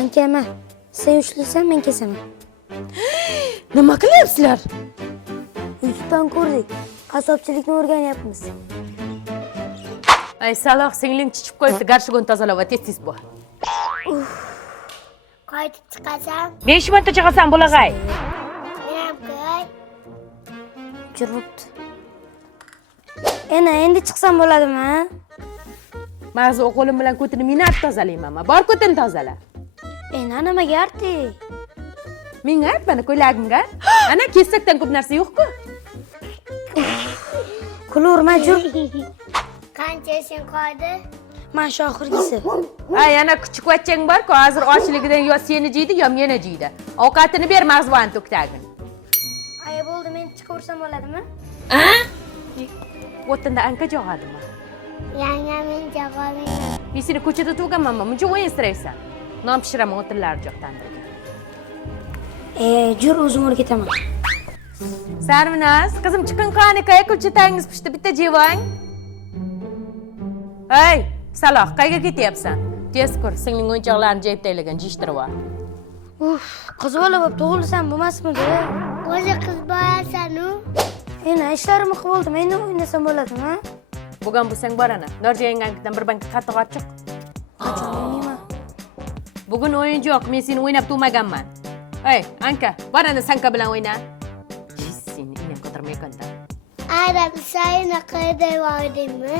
Ankama, sen ushlaysan, men kesaman. Nima qilyapsizlar? YouTube'dan ko'rdik. Qassobchilikni o'rganyapmiz. Ay Saloh, singling chichib qo'yibdi, garshigon tozalab va tez bo'l. Qaytib chiqasam, 5 marta chiqasan bo'lag'ay. men ham qo'y. Juribdi. Endi chiqsam bo'ladimi, ha? Mag'zi qo'lim bilan ko'tini minab tozalayman. Bor ko'tini tozala. Endi nimaga arti? Menga aytmani ko'ylagimga. Ana kesakdan ko'p narsa yo'q-ku. Kulurma jur. Qancha ishing qoldi? Mana shu oxirgisi. Ay, ana kuchukvachchang bor-ku, hozir ochligidan yo seni jiydi, yo meni jiydi. Ovqatini ber, mag'zvani to'ktagin. Ay bo'ldi, men chiqaversam bo'ladimi? O'tinda anka jog'adimi? Yanga men javobayman. Men seni ko'chada tug'ganmanmi? Muncha o'yinsiraysan. Non pishiraman o'tinlar joqtandirga. Jur, o'zim o'rgataman. Sarvinoz, qizim chiqin qani, kaya ko'chatangiz pishdi, bitta jevang. Hey, Saloh, qayerga ketyapsan? Tez ko'r, singling o'yinchoqlarini jayib taylagan, jishtirib ol. Qiz bola bo'lib tug'ilsam bo'lmasmidi? O'zi qiz bolasan-u. Endi ishlarimni qilib oldim, endi o'ynasam bo'ladimi, ha? Bugun bo'lsang bor ana. Norja yengankidan bir banka qattiq ochiq. Qachon o'ynayman? Bugun o'yin yo'q, men seni o'ynab turmaganman. Hey, Anka, bor ana Sanka bilan o'yna. Seni inam ko'tarmay qoldi. Adam sayni qayda vordingmi?